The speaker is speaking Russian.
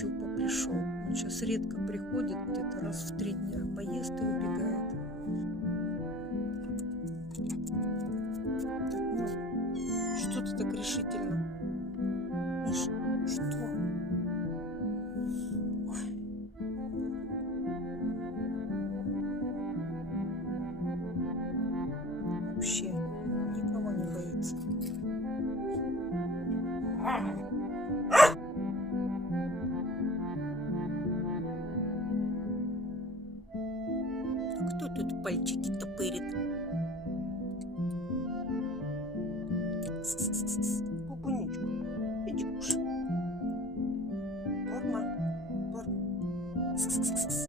Чупа пришел. Он сейчас редко приходит, где-то раз в 3 дня поест и убегает. Что ты так решительно? Миш, что? Ой. Вообще никого не боится. Кто тут пальчики топырит?